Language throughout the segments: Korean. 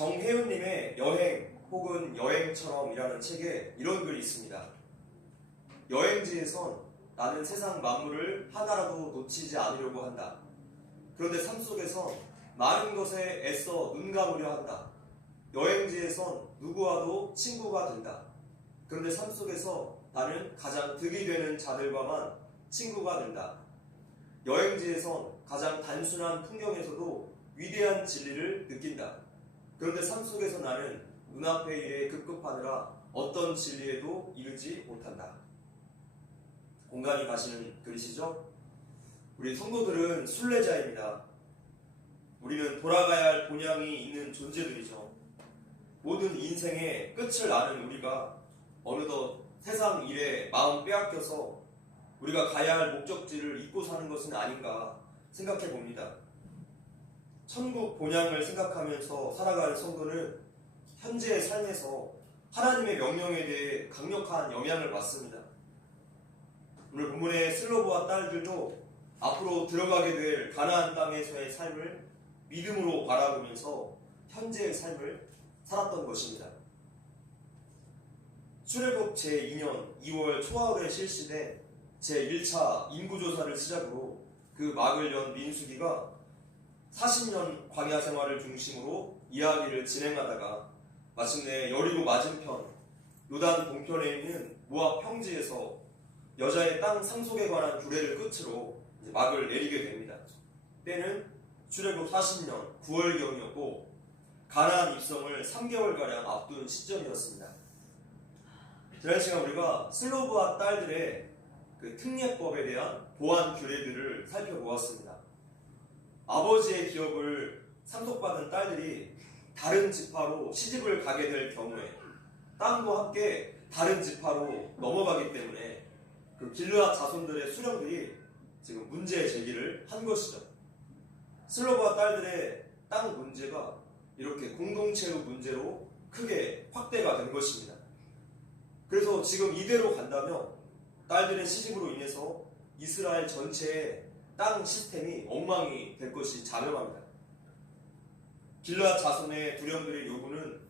정혜윤님의 여행 혹은 여행처럼이라는 책에 이런 글이 있습니다. 여행지에선 나는 세상 만물을 하나라도 놓치지 않으려고 한다. 그런데 삶 속에선 많은 것에 애써 눈 감으려 한다. 여행지에선 누구와도 친구가 된다. 그런데 삶 속에서 나는 가장 득이 되는 자들과만 친구가 된다. 여행지에선 가장 단순한 풍경에서도 위대한 진리를 느낀다. 그런데 삶 속에서 나는 눈앞의 일에 급급하느라 어떤 진리에도 이르지 못한다. 공감이 가시는 글이시죠? 우리 성도들은 순례자입니다. 우리는 돌아가야 할 본향이 있는 존재들이죠. 모든 인생의 끝을 아는 우리가 어느덧 세상 일에 마음 빼앗겨서 우리가 가야 할 목적지를 잊고 사는 것은 아닌가 생각해 봅니다. 천국 본향을 생각하면서 살아가는 성도는 현재의 삶에서 하나님의 명령에 대해 강력한 영향을 받습니다. 오늘 본문의 슬로브와 딸들도 앞으로 들어가게 될 가나안 땅에서의 삶을 믿음으로 바라보면서 현재의 삶을 살았던 것입니다. 출애굽 제2년 2월 초하루에 실시된 제1차 인구조사를 시작으로 그 막을 연 민수기가 40년 광야 생활을 중심으로 이야기를 진행하다가 마침내 여리고 맞은편 요단 동편에 있는 모압 평지에서 여자의 땅 상속에 관한 규례를 끝으로 막을 내리게 됩니다. 때는 출애굽 40년 9월경이었고 가나안 입성을 3개월가량 앞둔 시점이었습니다. 지난 시간 우리가 슬로브와 딸들의 그 특례법에 대한 보안 규례들을 살펴보았습니다. 아버지의 기업을 상속받은 딸들이 다른 지파로 시집을 가게 될 경우에 땅도 함께 다른 지파로 넘어가기 때문에 그 길르앗 자손들의 수령들이 지금 문제 제기를 한 것이죠. 슬로브와 딸들의 땅 문제가 이렇게 공동체의 문제로 크게 확대가 된 것입니다. 그래서 지금 이대로 간다면 딸들의 시집으로 인해서 이스라엘 전체의 땅 시스템이 엉망이 될 것이 자명합니다. 길르앗 자손의 두령들의 요구는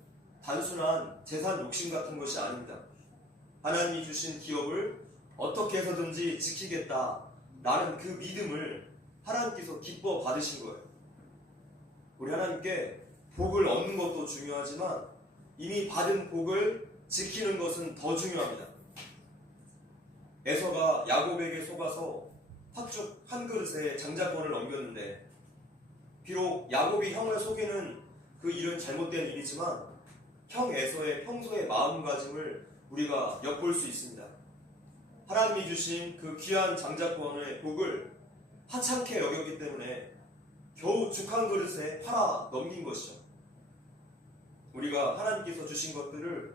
단순한 재산 욕심 같은 것이 아닙니다. 하나님이 주신 기업을 어떻게 해서든지 지키겠다라는 그 믿음을 하나님께서 기뻐 받으신 거예요. 우리 하나님께 복을 얻는 것도 중요하지만 이미 받은 복을 지키는 것은 더 중요합니다. 에서가 야곱에게 속아서 팥죽 한 그릇에 장자권을 넘겼는데 비록 야곱이 형을 속이는 그 일은 잘못된 일이지만 형 에서의 평소의 마음가짐을 우리가 엿볼 수 있습니다. 하나님이 주신 그 귀한 장자권의 복을 하찮게 여겼기 때문에 겨우 죽 한 그릇에 팔아 넘긴 것이죠. 우리가 하나님께서 주신 것들을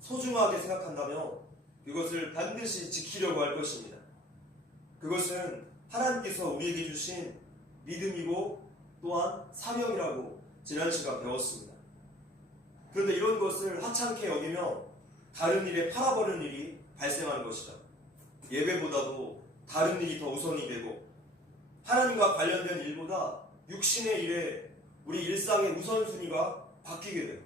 소중하게 생각한다면 그것을 반드시 지키려고 할 것입니다. 그것은 하나님께서 우리에게 주신 믿음이고 또한 사명이라고 지난 시간 배웠습니다. 그런데 이런 것을 하찮게 여기면 다른 일에 팔아버리는 일이 발생하는 것이죠. 예배보다도 다른 일이 더 우선이 되고 하나님과 관련된 일보다 육신의 일에 우리 일상의 우선순위가 바뀌게 돼요.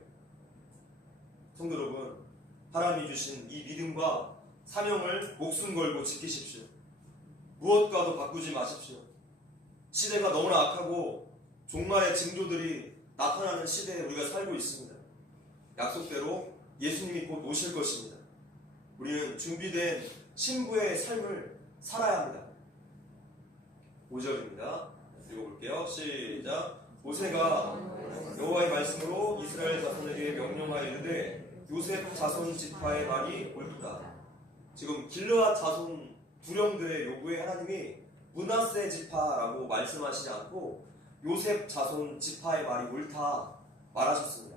성도 여러분, 하나님이 주신 이 믿음과 사명을 목숨 걸고 지키십시오. 무엇과도 바꾸지 마십시오. 시대가 너무나 악하고 종말의 징조들이 나타나는 시대에 우리가 살고 있습니다. 약속대로 예수님이 곧 오실 것입니다. 우리는 준비된 신부의 삶을 살아야 합니다. 5절입니다. 읽어볼게요. 시작. 모세가 여호와의 말씀으로 이스라엘 자손에게 명령하여 이르되 요셉 자손 지파의 말이 옳다. 지금 길르앗 자손 두령들의 요구에 하나님이 므낫세 지파라고 말씀하시지 않고 요셉 자손 지파의 말이 옳다 말하셨습니다.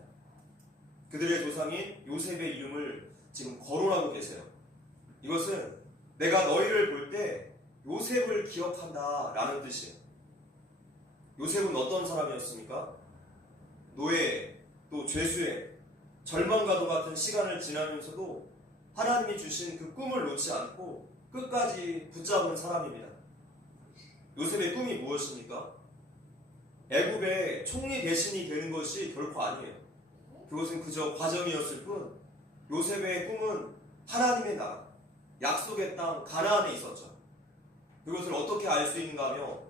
그들의 조상인 요셉의 이름을 지금 거론하고 계세요. 이것은 내가 너희를 볼 때 요셉을 기억한다 라는 뜻이에요. 요셉은 어떤 사람이었습니까? 노예, 또 죄수의 절망과도 같은 시간을 지나면서도 하나님이 주신 그 꿈을 놓지 않고 끝까지 붙잡은 사람입니다. 요셉의 꿈이 무엇입니까? 애굽의 총리 대신이 되는 것이 결코 아니에요. 그것은 그저 과정이었을 뿐 요셉의 꿈은 하나님의 나라, 약속의 땅 가나안에 있었죠. 그것을 어떻게 알 수 있는가 하며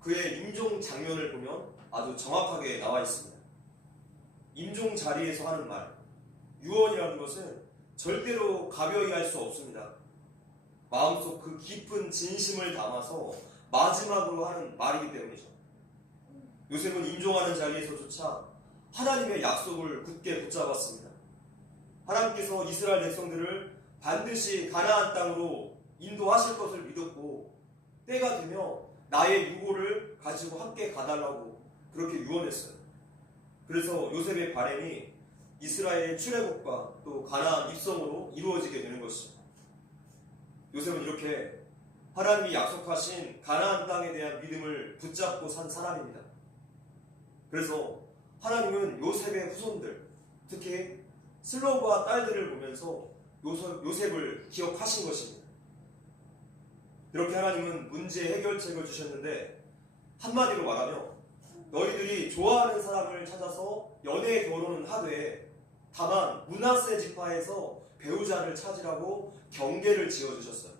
그의 임종 장면을 보면 아주 정확하게 나와 있습니다. 임종 자리에서 하는 말, 유언이라는 것은 절대로 가벼이 할 수 없습니다. 마음속 그 깊은 진심을 담아서 마지막으로 하는 말이기 때문이죠. 요셉은 임종하는 자리에서조차 하나님의 약속을 굳게 붙잡았습니다. 하나님께서 이스라엘 백성들을 반드시 가나안 땅으로 인도하실 것을 믿었고 때가 되며 나의 유고를 가지고 함께 가달라고 그렇게 유언했어요. 그래서 요셉의 바람이 이스라엘의 출애굽과 또 가나안 입성으로 이루어지게 되는 것이죠. 요셉은 이렇게 하나님이 약속하신 가나안 땅에 대한 믿음을 붙잡고 산 사람입니다. 그래서 하나님은 요셉의 후손들, 특히 슬로우와 딸들을 보면서 요셉을 기억하신 것입니다. 이렇게 하나님은 문제 해결책을 주셨는데 한마디로 말하며 너희들이 좋아하는 사람을 찾아서 연애 결혼은 하되 다만 므낫세 지파에서 배우자를 찾으라고 경계를 지어주셨어요.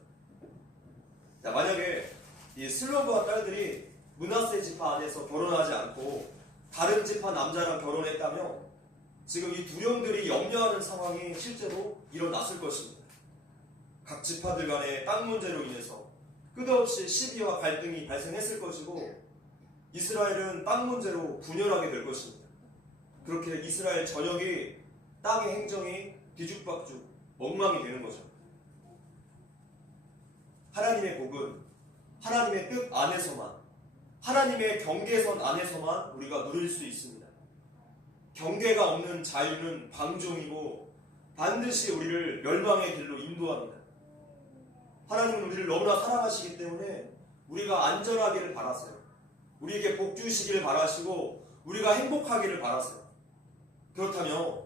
자, 만약에 이 슬로브와 딸들이 므낫세 지파 안에서 결혼하지 않고 다른 지파 남자랑 결혼했다면 지금 이 두 형들이 염려하는 상황이 실제로 일어났을 것입니다. 각 지파들 간의 땅 문제로 인해서 끝없이 시비와 갈등이 발생했을 것이고 이스라엘은 땅 문제로 분열하게 될 것입니다. 그렇게 이스라엘 전역이 땅의 행정이 뒤죽박죽 엉망이 되는 거죠. 하나님의 복은 하나님의 뜻 안에서만, 하나님의 경계선 안에서만 우리가 누릴 수 있습니다. 경계가 없는 자유는 방종이고 반드시 우리를 멸망의 길로 인도합니다. 하나님은 우리를 너무나 사랑하시기 때문에 우리가 안전하기를 바라세요. 우리에게 복 주시기를 바라시고 우리가 행복하기를 바라세요. 그렇다면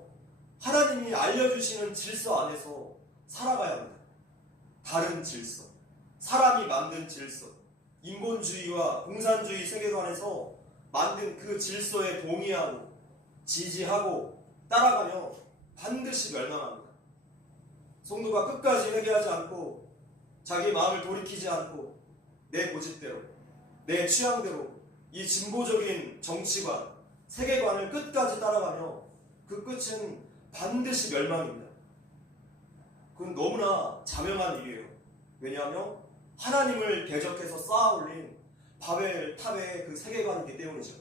하나님이 알려주시는 질서 안에서 살아가야 합니다. 다른 질서, 사람이 만든 질서, 인본주의와 공산주의 세계관에서 만든 그 질서에 동의하고 지지하고 따라가며 반드시 멸망합니다. 성도가 끝까지 회개하지 않고 자기 마음을 돌이키지 않고 내 고집대로, 내 취향대로 이 진보적인 정치관, 세계관을 끝까지 따라가며 그 끝은 반드시 멸망입니다. 그건 너무나 자명한 일이에요. 왜냐하면 하나님을 대적해서 쌓아올린 바벨 탑의 그 세계관이기 때문이죠.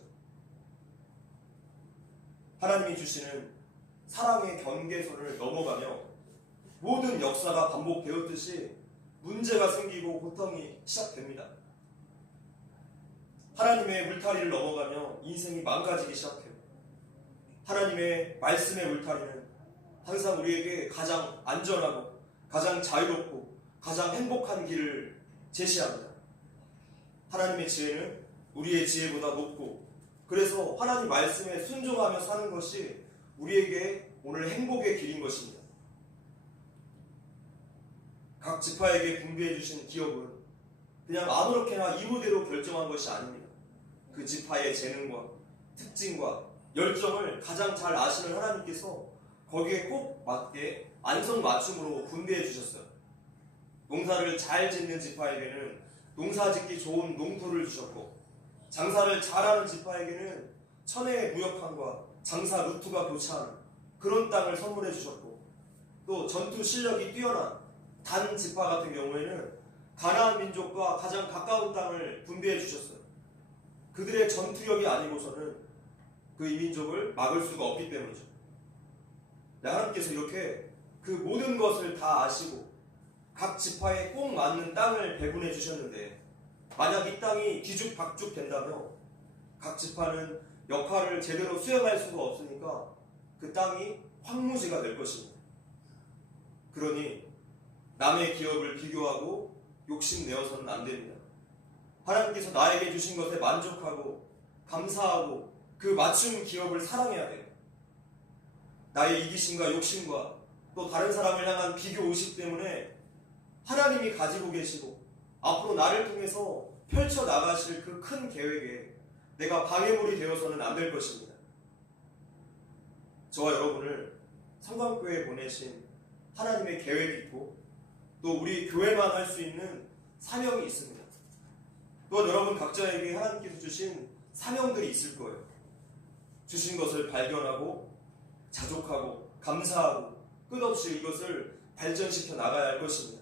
하나님이 주시는 사랑의 경계선을 넘어가며 모든 역사가 반복되었듯이 문제가 생기고 고통이 시작됩니다. 하나님의 울타리를 넘어가며 인생이 망가지기 시작해요. 하나님의 말씀의 울타리는 항상 우리에게 가장 안전하고 가장 자유롭고 가장 행복한 길을 제시합니다. 하나님의 지혜는 우리의 지혜보다 높고 그래서 하나님 말씀에 순종하며 사는 것이 우리에게 오늘 행복의 길인 것입니다. 각 지파에게 분배해 주신 기업은 그냥 아무렇게나 이무대로 결정한 것이 아닙니다. 그 지파의 재능과 특징과 열정을 가장 잘 아시는 하나님께서 거기에 꼭 맞게 안성맞춤으로 분배해 주셨어요. 농사를 잘 짓는 지파에게는 농사 짓기 좋은 농토를 주셨고 장사를 잘하는 지파에게는 천혜의 무역함과 장사 루트가 교차하는 그런 땅을 선물해 주셨고 또 전투 실력이 뛰어난 단 지파 같은 경우에는 가나안 민족과 가장 가까운 땅을 분배해 주셨어요. 그들의 전투력이 아니고서는 그 이민족을 막을 수가 없기 때문이죠. 하나님께서 이렇게 그 모든 것을 다 아시고 각 지파에 꼭 맞는 땅을 배분해 주셨는데 만약 이 땅이 뒤죽박죽 된다면 각 지파는 역할을 제대로 수행할 수가 없으니까 그 땅이 황무지가 될 것입니다. 그러니 남의 기업을 비교하고 욕심내어서는 안 됩니다. 하나님께서 나에게 주신 것에 만족하고 감사하고 그 맞춤 기업을 사랑해야 돼요. 나의 이기심과 욕심과 또 다른 사람을 향한 비교 의식 때문에 하나님이 가지고 계시고 앞으로 나를 통해서 펼쳐나가실 그 큰 계획에 내가 방해물이 되어서는 안 될 것입니다. 저와 여러분을 성광교회에 보내신 하나님의 계획이 있고 또 우리 교회만 할 수 있는 사명이 있습니다. 또한 여러분 각자에게 하나님께서 주신 사명들이 있을 거예요. 주신 것을 발견하고 자족하고 감사하고 끝없이 이것을 발전시켜 나가야 할 것입니다.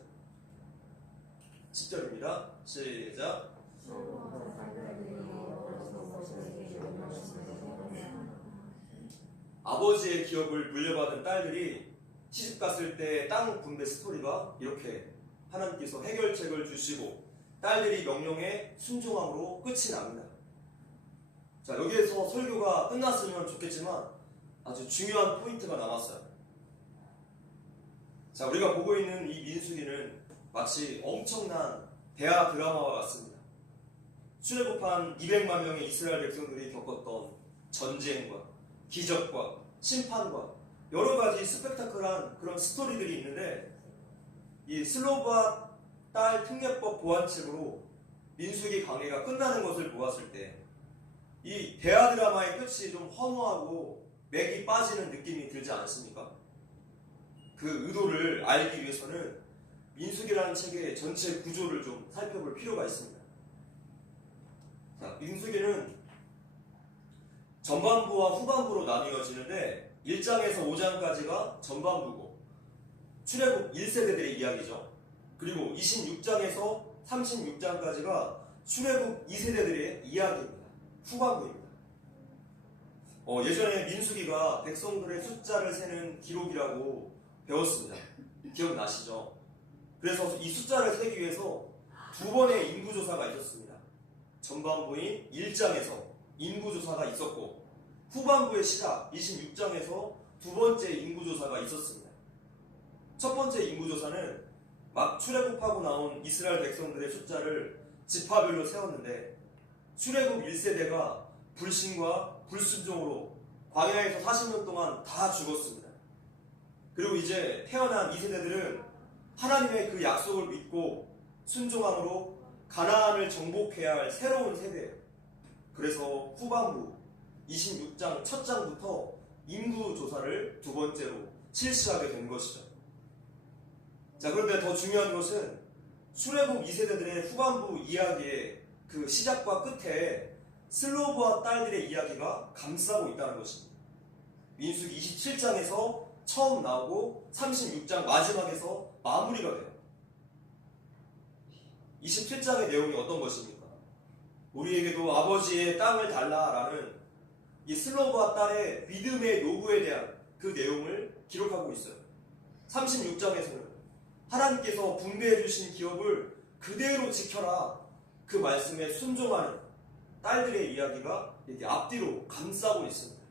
10절입니다. 시작. 아버지의 기업을 물려받은 딸들이 시집갔을 때 땅 분배 스토리가 이렇게 하나님께서 해결책을 주시고 딸들이 명령에 순종함으로 끝이 납니다. 자, 여기에서 설교가 끝났으면 좋겠지만 아주 중요한 포인트가 남았어요. 자, 우리가 보고 있는 이 민수기는 마치 엄청난 대하 드라마와 같습니다. 출애굽한 200만 명의 이스라엘 백성들이 겪었던 전쟁과 기적과 심판과 여러 가지 스펙타클한 그런 스토리들이 있는데, 이 슬로바 딸 특례법 보완책으로 민수기 강해가 끝나는 것을 보았을 때 이 대하 드라마의 끝이 좀 허무하고 맥이 빠지는 느낌이 들지 않습니까? 그 의도를 알기 위해서는 민수기라는 책의 전체 구조를 좀 살펴볼 필요가 있습니다. 자, 민수기는 전반부와 후반부로 나뉘어지는데 1장에서 5장까지가 전반부고 출애굽 1세대들의 이야기죠. 그리고 26장에서 36장까지가 출애굽 2세대들의 이야기입니다. 후반부입니다. 예전에 민수기가 백성들의 숫자를 세는 기록이라고 배웠습니다. 기억나시죠? 그래서 이 숫자를 세기 위해서 두 번의 인구조사가 있었습니다. 전반부인 1장에서 인구조사가 있었고 후반부의 시작 26장에서 두 번째 인구조사가 있었습니다. 첫 번째 인구조사는 막 출애굽하고 나온 이스라엘 백성들의 숫자를 지파별로 세웠는데 출애굽 1세대가 불신과 불순종으로 광야에서 40년 동안 다 죽었습니다. 그리고 이제 태어난 2세대들은 하나님의 그 약속을 믿고 순종함으로 가나안을 정복해야 할 새로운 세대예요. 그래서 후반부 26장 첫 장부터 인구조사를 두 번째로 실시하게 된 것이죠. 자, 그런데 더 중요한 것은 출애굽 2세대들의 후반부 이야기의 그 시작과 끝에 슬로브와 딸들의 이야기가 감싸고 있다는 것입니다. 민수기 27장에서 처음 나오고 36장 마지막에서 마무리가 돼요. 27장의 내용이 어떤 것입니까? 우리에게도 아버지의 땅을 달라라는 이 슬로브와 딸의 믿음의 노구에 대한 그 내용을 기록하고 있어요. 36장에서는 하나님께서 분배해 주신 기업을 그대로 지켜라, 그 말씀에 순종하는 딸들의 이야기가 이렇게 앞뒤로 감싸고 있습니다.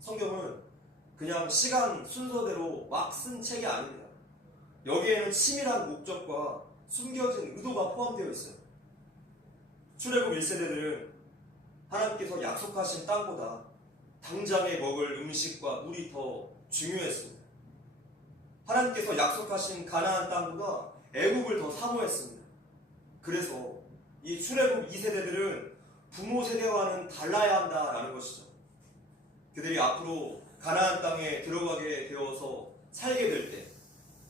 성경은 그냥 시간 순서대로 막 쓴 책이 아닙니다. 여기에는 치밀한 목적과 숨겨진 의도가 포함되어 있어요. 출애굽 1세대들은 하나님께서 약속하신 땅보다 당장에 먹을 음식과 물이 더 중요했습니다. 하나님께서 약속하신 가나안 땅보다 애국을 더 사모했습니다. 그래서 이 출애굽 2세대들은 부모 세대와는 달라야 한다라는 것이죠. 그들이 앞으로 가나안 땅에 들어가게 되어서 살게 될 때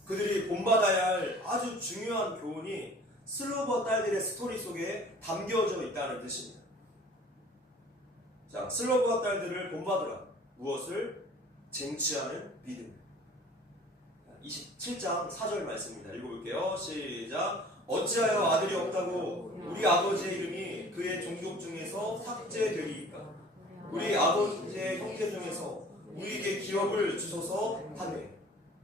그들이 본받아야 할 아주 중요한 교훈이 슬로버 딸들의 스토리 속에 담겨져 있다는 뜻입니다. 자, 슬로버 딸들을 본받으라. 무엇을? 쟁취하는 믿음. 27장 4절 말씀입니다. 읽어볼게요. 시작. 어찌하여 아들이 없다고 우리 아버지의 이름이 그의 종족 중에서 삭제되리이까? 우리 아버지의 형제 중에서 우리에게 기업을 주소서 하네.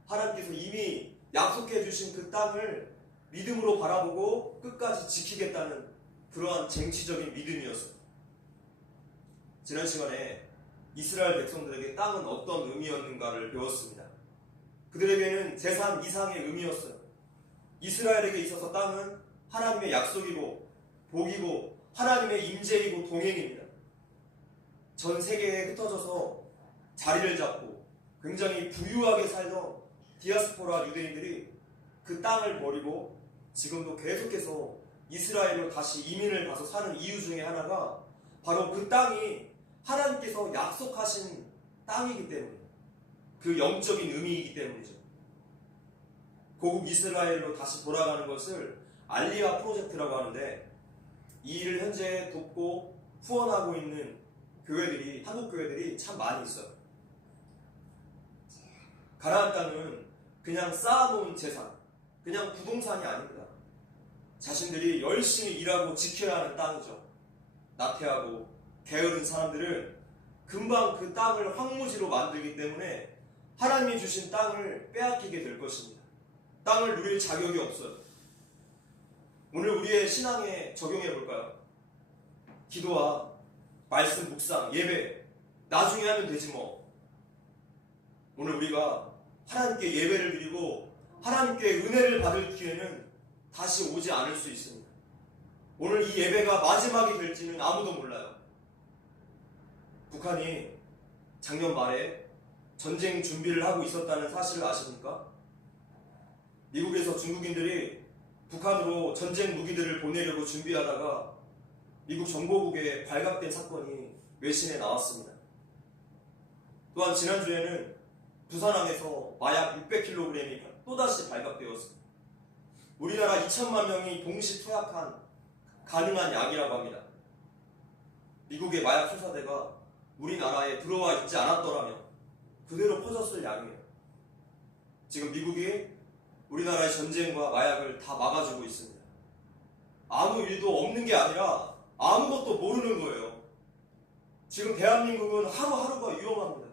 하나님께서 이미 약속해 주신 그 땅을 믿음으로 바라보고 끝까지 지키겠다는 그러한 쟁취적인 믿음이었어요. 지난 시간에 이스라엘 백성들에게 땅은 어떤 의미였는가를 배웠습니다. 그들에게는 재산 이상의 의미였어요. 이스라엘에게 있어서 땅은 하나님의 약속이고 복이고 하나님의 임재이고 동행입니다. 전 세계에 흩어져서 자리를 잡고 굉장히 부유하게 살던 디아스포라 유대인들이 그 땅을 버리고 지금도 계속해서 이스라엘로 다시 이민을 가서 사는 이유 중에 하나가 바로 그 땅이 하나님께서 약속하신 땅이기 때문에, 그 영적인 의미이기 때문이죠. 고국 이스라엘로 다시 돌아가는 것을 알리아 프로젝트라고 하는데, 이 일을 현재 돕고 후원하고 있는 교회들이, 한국 교회들이 참 많이 있어요. 가나안 땅은 그냥 쌓아놓은 재산, 그냥 부동산이 아닙니다. 자신들이 열심히 일하고 지켜야 하는 땅이죠. 나태하고 게으른 사람들은 금방 그 땅을 황무지로 만들기 때문에 하나님이 주신 땅을 빼앗기게 될 것입니다. 땅을 누릴 자격이 없어요. 오늘 우리의 신앙에 적용해 볼까요? 기도와 말씀 묵상, 예배 나중에 하면 되지 뭐. 오늘 우리가 하나님께 예배를 드리고 하나님께 은혜를 받을 기회는 다시 오지 않을 수 있습니다. 오늘 이 예배가 마지막이 될지는 아무도 몰라요. 북한이 작년 말에 전쟁 준비를 하고 있었다는 사실을 아십니까? 미국에서 중국인들이 북한으로 전쟁 무기들을 보내려고 준비하다가 미국 정보국에 발각된 사건이 외신에 나왔습니다. 또한 지난주에는 부산항에서 마약 600kg이 또다시 발각되었습니다. 우리나라 2천만 명이 동시 투약한 가능한 약이라고 합니다. 미국의 마약 수사대가 우리나라에 들어와 있지 않았더라면 그대로 퍼졌을 양이에요. 지금 미국이 우리나라의 전쟁과 마약을 다 막아주고 있습니다. 아무 일도 없는 게 아니라 아무것도 모르는 거예요. 지금 대한민국은 하루하루가 위험합니다.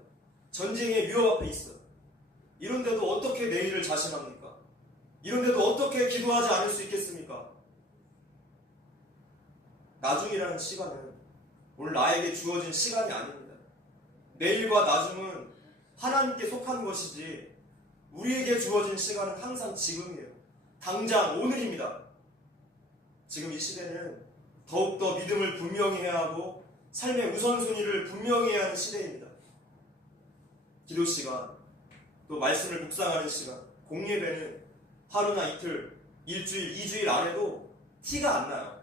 전쟁의 위협 앞에 있어요. 이런데도 어떻게 내일을 자신합니까? 이런데도 어떻게 기도하지 않을 수 있겠습니까? 나중이라는 시간은 오늘 나에게 주어진 시간이 아닙니다. 내일과 나중은 하나님께 속한 것이지 우리에게 주어진 시간은 항상 지금이에요. 당장 오늘입니다. 지금 이 시대는 더욱더 믿음을 분명히 해야 하고 삶의 우선순위를 분명히 해야 하는 시대입니다. 기도 시간, 또 말씀을 묵상하는 시간, 공예배는 하루나 이틀, 일주일, 2주일 안 해도 티가 안 나요.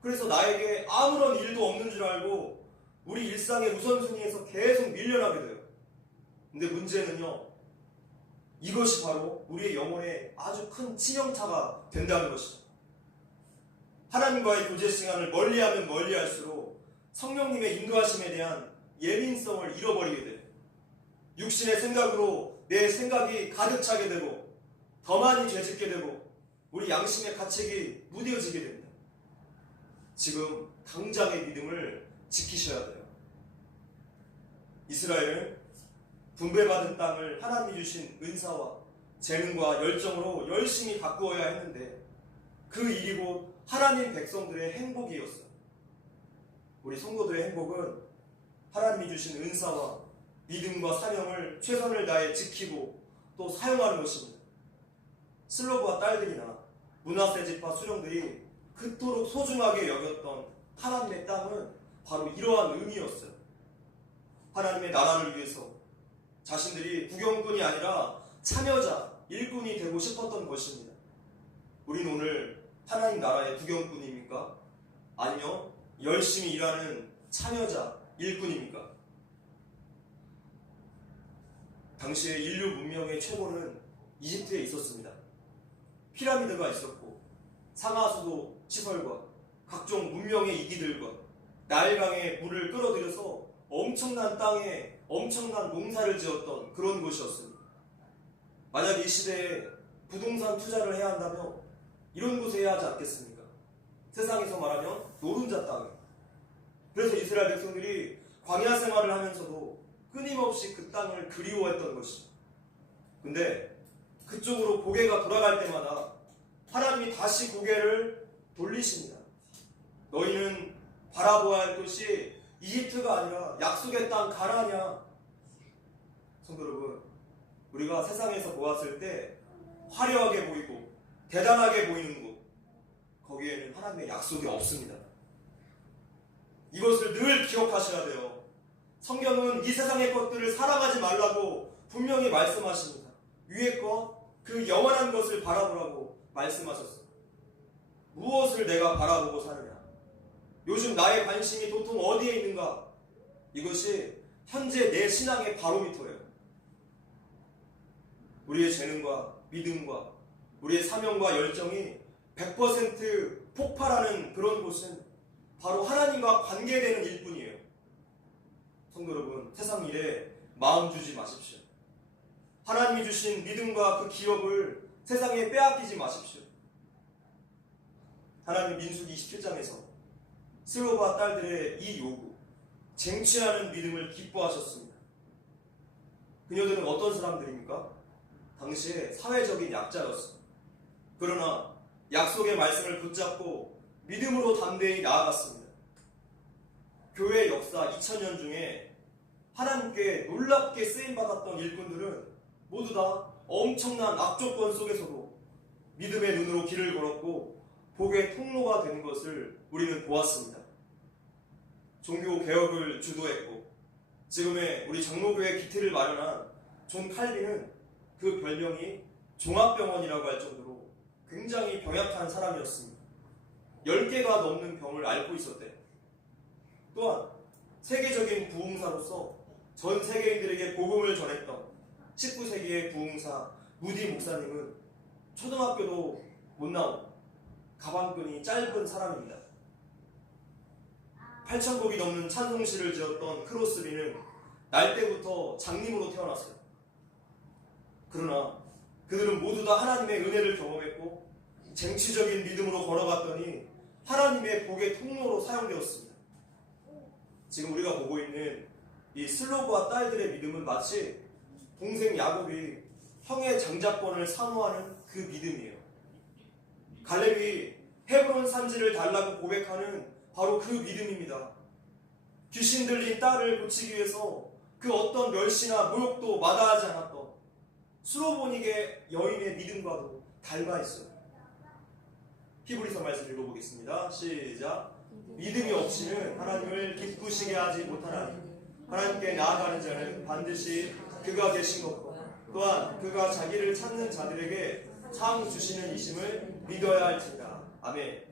그래서 나에게 아무런 일도 없는 줄 알고 우리 일상의 우선순위에서 계속 밀려나게 돼요. 근데 문제는요, 이것이 바로 우리의 영혼에 아주 큰 치명타가 된다는 것이죠. 하나님과의 교제 시간을 멀리하면 멀리할수록 성령님의 인도하심에 대한 예민성을 잃어버리게 돼요. 육신의 생각으로 내 생각이 가득 차게 되고 더 많이 죄짓게 되고 우리 양심의 가책이 무뎌지게 됩니다. 지금 당장의 믿음을 지키셔야 돼요. 이스라엘은 분배받은 땅을 하나님이 주신 은사와 재능과 열정으로 열심히 가꾸어야 했는데 그 일이 곧 하나님 백성들의 행복이었어요. 우리 성도들의 행복은 하나님이 주신 은사와 믿음과 사명을 최선을 다해 지키고 또 사용하는 것입니다. 슬로브와 딸들이나 문하세 지파 수령들이 그토록 소중하게 여겼던 하나님의 땅은 바로 이러한 의미였어요. 하나님의 나라를 위해서 자신들이 구경꾼이 아니라 참여자, 일꾼이 되고 싶었던 것입니다. 우리는 오늘 하나님 나라의 구경꾼입니까? 아니면 열심히 일하는 참여자, 일꾼입니까? 당시에 인류 문명의 최고는 이집트에 있었습니다. 피라미드가 있었고 상하수도 시설과 각종 문명의 이기들과 나일강의 물을 끌어들여서 엄청난 땅에 엄청난 농사를 지었던 그런 곳이었습니다. 만약 이 시대에 부동산 투자를 해야 한다면 이런 곳에 해야 하지 않겠습니까? 세상에서 말하면 노른자 땅에. 그래서 이스라엘 백성들이 광야 생활을 하면서도 끊임없이 그 땅을 그리워했던 것이죠. 근데 그쪽으로 고개가 돌아갈 때마다 하나님이 다시 고개를 돌리십니다. 너희는 바라보아야 할 것이 이집트가 아니라 약속의 땅 가나안이야. 성도 여러분, 우리가 세상에서 보았을 때 화려하게 보이고 대단하게 보이는 곳, 거기에는 하나님의 약속이 없습니다. 이것을 늘 기억하셔야 돼요. 성경은 이 세상의 것들을 사랑하지 말라고 분명히 말씀하십니다. 위의 것, 그 영원한 것을 바라보라고 말씀하셨어요. 무엇을 내가 바라보고 사느냐? 요즘 나의 관심이 도통 어디에 있는가? 이것이 현재 내 신앙의 바로미터예요. 우리의 재능과 믿음과 우리의 사명과 열정이 100% 폭발하는 그런 곳은 바로 하나님과 관계되는 일뿐이에요. 성도 여러분, 세상 일에 마음 주지 마십시오. 하나님이 주신 믿음과 그 기업을 세상에 빼앗기지 마십시오. 하나님 민수기 27장에서 슬로바 딸들의 이 요구, 쟁취하는 믿음을 기뻐하셨습니다. 그녀들은 어떤 사람들입니까? 당시에 사회적인 약자였습니다. 그러나 약속의 말씀을 붙잡고 믿음으로 담대히 나아갔습니다. 교회 역사 2000년 중에 하나님께 놀랍게 쓰임받았던 일꾼들은 모두 다 엄청난 악조건 속에서도 믿음의 눈으로 길을 걸었고 복의 통로가 된 것을 우리는 보았습니다. 종교 개혁을 주도했고 지금의 우리 장로교회 기틀을 마련한 존 칼빈은 그 별명이 종합병원이라고 할 정도로 굉장히 병약한 사람이었습니다. 10개가 넘는 병을 앓고 있었대요. 또한 세계적인 부흥사로서 전 세계인들에게 복음을 전했던 19세기의 부흥사 무디 목사님은 초등학교도 못 나온 가방끈이 짧은 사람입니다. 8,000곡이 넘는 찬송시를 지었던 크로스비는 날 때부터 장님으로 태어났어요. 그러나 그들은 모두 다 하나님의 은혜를 경험했고 쟁취적인 믿음으로 걸어갔더니 하나님의 복의 통로로 사용되었습니다. 지금 우리가 보고 있는 이 슬로브와 딸들의 믿음은 마치 동생 야곱이 형의 장자권을 사모하는 그 믿음이에요. 갈렙이 헤브론 산지를 달라고 고백하는 바로 그 믿음입니다. 귀신 들린 딸을 고치기 위해서 그 어떤 멸시나 모욕도 마다하지 않았던 수로보닉의 여인의 믿음과도 닮아 있어요. 히브리서 말씀 읽어보겠습니다. 시작. 믿음이 없이는 하나님을 기쁘시게 하지 못하나니 하나님께 나아가는 자는 반드시 그가 계신 것과 또한 그가 자기를 찾는 자들에게 상 주시는 이심을 믿어야 할지니라. 아멘.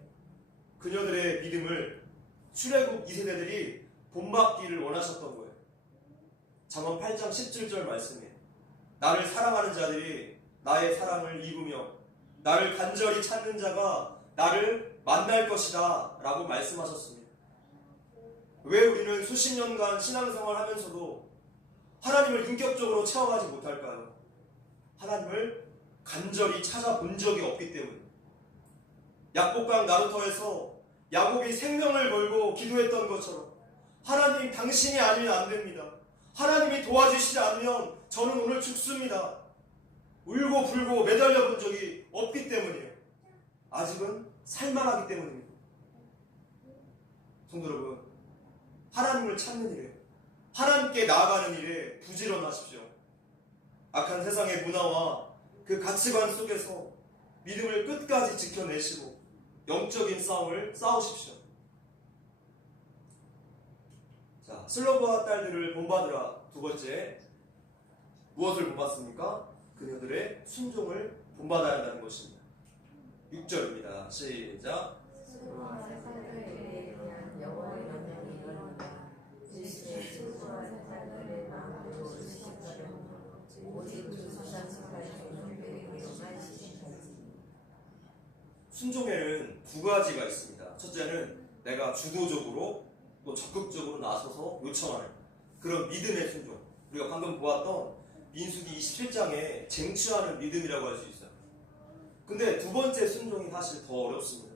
그녀들의 믿음을 출애굽 2세대들이 본받기를 원하셨던 거예요. 잠언 8장 17절 말씀이에요. 나를 사랑하는 자들이 나의 사랑을 입으며 나를 간절히 찾는 자가 나를 만날 것이다 라고 말씀하셨습니다. 왜 우리는 수십 년간 신앙생활 하면서도 하나님을 인격적으로 체험하지 못할까요? 하나님을 간절히 찾아본 적이 없기 때문에. 약복강 나루터에서 야곱이 생명을 걸고 기도했던 것처럼 하나님 당신이 아니면 안 됩니다. 하나님이 도와주시지 않으면 저는 오늘 죽습니다. 울고 불고 매달려 본 적이 없기 때문이에요. 아직은 살만하기 때문입니다. 성도 여러분, 하나님을 찾는 일에, 하나님께 나아가는 일에 부지런하십시오. 악한 세상의 문화와 그 가치관 속에서 믿음을 끝까지 지켜내시고 영적인 싸움을 싸우십시오. 자, 슬로브와 딸들을 본받으라. 두 번째, 무엇을 본받습니까? 그녀들의 순종을 본받아야 한다는 것입니다. 6절입니다. 시작. 순종에는 두 가지가 있습니다. 첫째는 내가 주도적으로 또 적극적으로 나서서 요청하는 그런 믿음의 순종. 우리가 방금 보았던 민수기 27장에 쟁취하는 믿음이라고 할 수 있어요. 근데 두 번째 순종이 사실 더 어렵습니다.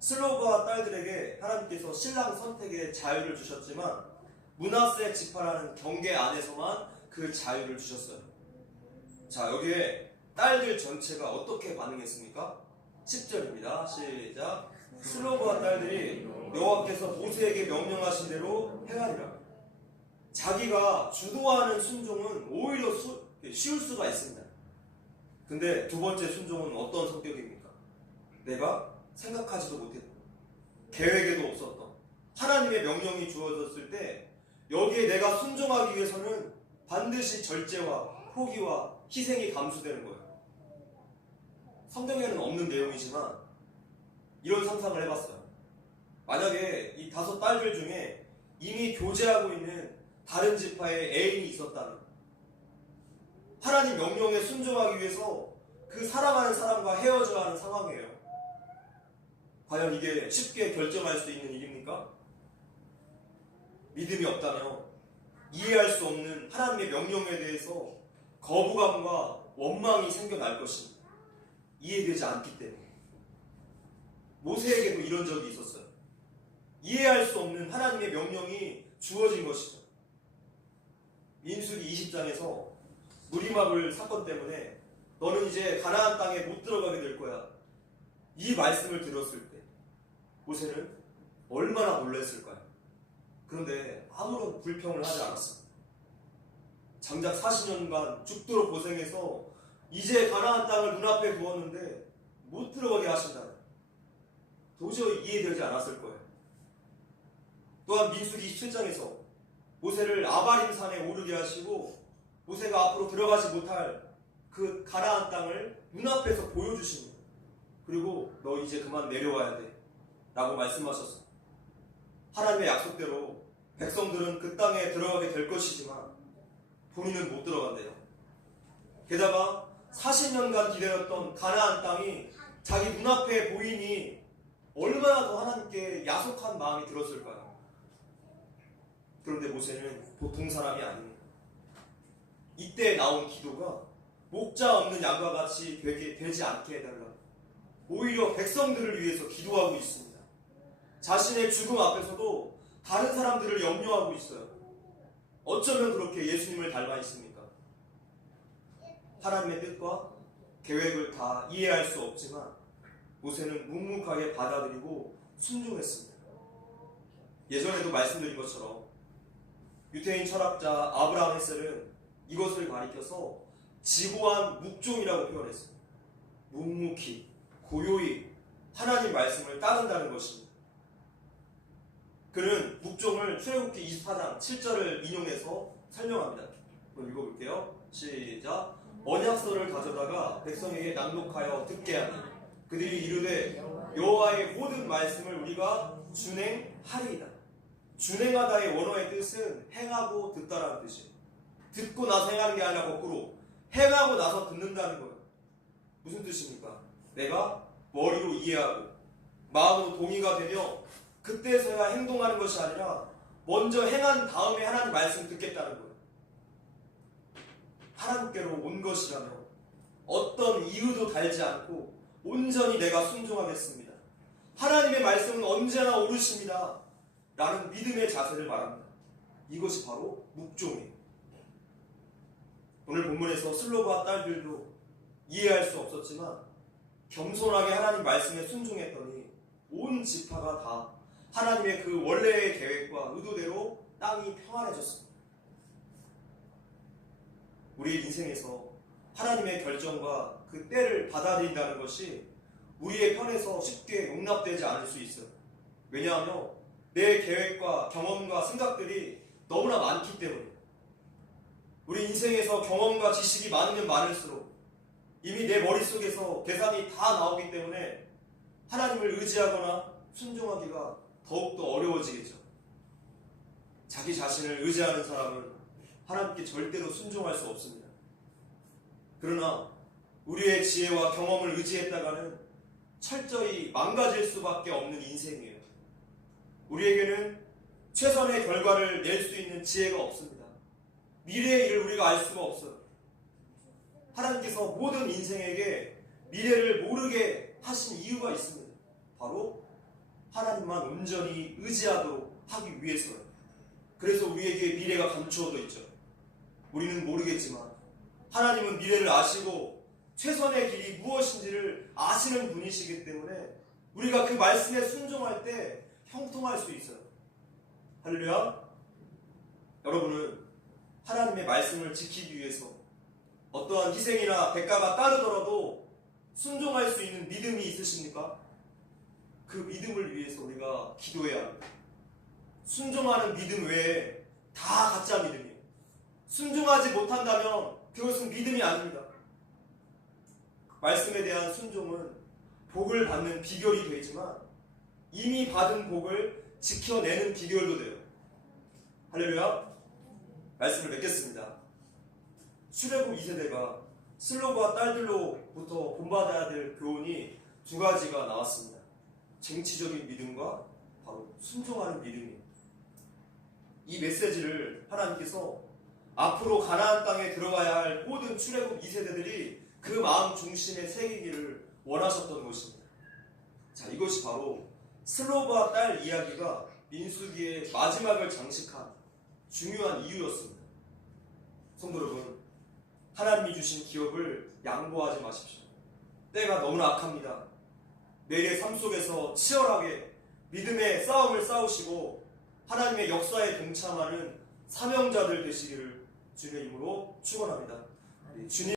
슬로브와 딸들에게 하나님께서 신랑 선택의 자유를 주셨지만 므낫세 지파라는 경계 안에서만 그 자유를 주셨어요. 자, 여기에 딸들 전체가 어떻게 반응했습니까? 10절입니다. 시작. 슬로브와 딸들이 여호와께서 모세에게 명령하신 대로 행하리라. 자기가 주도하는 순종은 오히려 쉬울 수가 있습니다. 근데 두 번째 순종은 어떤 성격입니까? 내가 생각하지도 못했던, 계획에도 없었던 하나님의 명령이 주어졌을 때 여기에 내가 순종하기 위해서는 반드시 절제와 포기와 희생이 감수되는 거예요. 성경에는 없는 내용이지만 이런 상상을 해봤어요. 만약에 이 5 딸들 중에 이미 교제하고 있는 다른 지파에 애인이 있었다면 하나님 명령에 순종하기 위해서 그 사랑하는 사람과 헤어져야 하는 상황이에요. 과연 이게 쉽게 결정할 수 있는 일입니까? 믿음이 없다면 이해할 수 없는 하나님의 명령에 대해서 거부감과 원망이 생겨날 것입니다. 이해되지 않기 때문에. 모세에게도 이런 적이 있었어요. 이해할 수 없는 하나님의 명령이 주어진 것이죠. 민수기 20장에서 무리막을 사건 때문에 너는 이제 가나안 땅에 못 들어가게 될 거야. 이 말씀을 들었을 때 모세는 얼마나 놀랐을까요? 그런데 아무런 불평을 하지 않았습니다. 장작 40년간 죽도록 고생해서 이제 가나안 땅을 눈앞에 두었는데 못 들어가게 하신다. 도저히 이해되지 않았을 거예요. 또한 민수기 27장에서 모세를 아바림 산에 오르게 하시고 모세가 앞으로 들어가지 못할 그 가나안 땅을 눈앞에서 보여주십니다. 그리고 너 이제 그만 내려와야 돼 라고 말씀하셨어요. 하나님의 약속대로 백성들은 그 땅에 들어가게 될 것이지만 본인은 못 들어간대요. 게다가 40년간 기다렸던 가나안 땅이 자기 눈앞에 보이니 얼마나 더 하나님께 야속한 마음이 들었을까요? 그런데 모세는 보통 사람이 아닙니다. 이때 나온 기도가 목자 없는 양과 같이 되지 않게 해달라. 오히려 백성들을 위해서 기도하고 있습니다. 자신의 죽음 앞에서도 다른 사람들을 염려하고 있어요. 어쩌면 그렇게 예수님을 닮아 있습니까? 하나님의 뜻과 계획을 다 이해할 수 없지만 모세는 묵묵하게 받아들이고 순종했습니다. 예전에도 말씀드린 것처럼 유태인 철학자 아브라함 헤셀은 이것을 가리켜서 지고한 묵종이라고 표현했습니다. 묵묵히 고요히 하나님 말씀을 따른다는 것입니다. 그는 묵종을 출애굽기 24장 7절을 인용해서 설명합니다. 한번 읽어볼게요. 시작. 언약서를 가져다가 백성에게 낭독하여 듣게 하니 그들이 이르되 여호와의 모든 말씀을 우리가 준행하리이다. 준행하다의 원어의 뜻은 행하고 듣다라는 뜻이에요. 듣고 나서 행하는 게 아니라 거꾸로 행하고 나서 듣는다는 거예요. 무슨 뜻입니까? 내가 머리로 이해하고 마음으로 동의가 되며 그때서야 행동하는 것이 아니라 먼저 행한 다음에 하나님 말씀을 듣겠다는 거예요. 하나님께로 온 것이라면 어떤 이유도 달지 않고 온전히 내가 순종하겠습니다. 하나님의 말씀은 언제나 옳으십니다. 라는 믿음의 자세를 말합니다. 이것이 바로 묵종이에요. 오늘 본문에서 슬로바 딸들도 이해할 수 없었지만 겸손하게 하나님 말씀에 순종했더니 온 지파가 다 하나님의 그 원래의 계획과 의도대로 땅이 평안해졌습니다. 우리 인생에서 하나님의 결정과 그 때를 받아들인다는 것이 우리의 편에서 쉽게 용납되지 않을 수 있어요. 왜냐하면 내 계획과 경험과 생각들이 너무나 많기 때문에 우리 인생에서 경험과 지식이 많으면 많을수록 이미 내 머릿속에서 계산이 다 나오기 때문에 하나님을 의지하거나 순종하기가 더욱더 어려워지겠죠. 자기 자신을 의지하는 사람은 하나님께 절대로 순종할 수 없습니다. 그러나 우리의 지혜와 경험을 의지했다가는 철저히 망가질 수밖에 없는 인생이에요. 우리에게는 최선의 결과를 낼 수 있는 지혜가 없습니다. 미래의 일을 우리가 알 수가 없어요. 하나님께서 모든 인생에게 미래를 모르게 하신 이유가 있습니다. 바로 하나님만 온전히 의지하도록 하기 위해서요. 그래서 우리에게 미래가 감추어져 있죠. 우리는 모르겠지만 하나님은 미래를 아시고 최선의 길이 무엇인지를 아시는 분이시기 때문에 우리가 그 말씀에 순종할 때 형통할 수 있어요. 할렐루야. 여러분은 하나님의 말씀을 지키기 위해서 어떠한 희생이나 대가가 따르더라도 순종할 수 있는 믿음이 있으십니까? 그 믿음을 위해서 우리가 기도해야 합니다. 순종하는 믿음 외에 다 가짜 믿음이에요. 순종하지 못한다면 그것은 믿음이 아닙니다. 말씀에 대한 순종은 복을 받는 비결이 되지만 이미 받은 복을 지켜내는 비결도 돼요. 할렐루야. 말씀을 맺겠습니다. 출애굽 2세대가 슬로바 딸들로부터 본받아야 될 교훈이 두 가지가 나왔습니다. 쟁취적인 믿음과 바로 순종하는 믿음이에요. 이 메시지를 하나님께서 앞으로 가나안 땅에 들어가야 할 모든 출애굽 2세대들이 그 마음 중심에 새기기를 원하셨던 것입니다. 자, 이것이 바로 슬로바 딸 이야기가 민수기의 마지막을 장식한 중요한 이유였습니다. 성도 여러분, 하나님이 주신 기업을 양보하지 마십시오. 때가 너무나 악합니다. 매일의 삶 속에서 치열하게 믿음의 싸움을 싸우시고 하나님의 역사에 동참하는 사명자들 되시기를 주님의 이름으로 축원합니다. 주님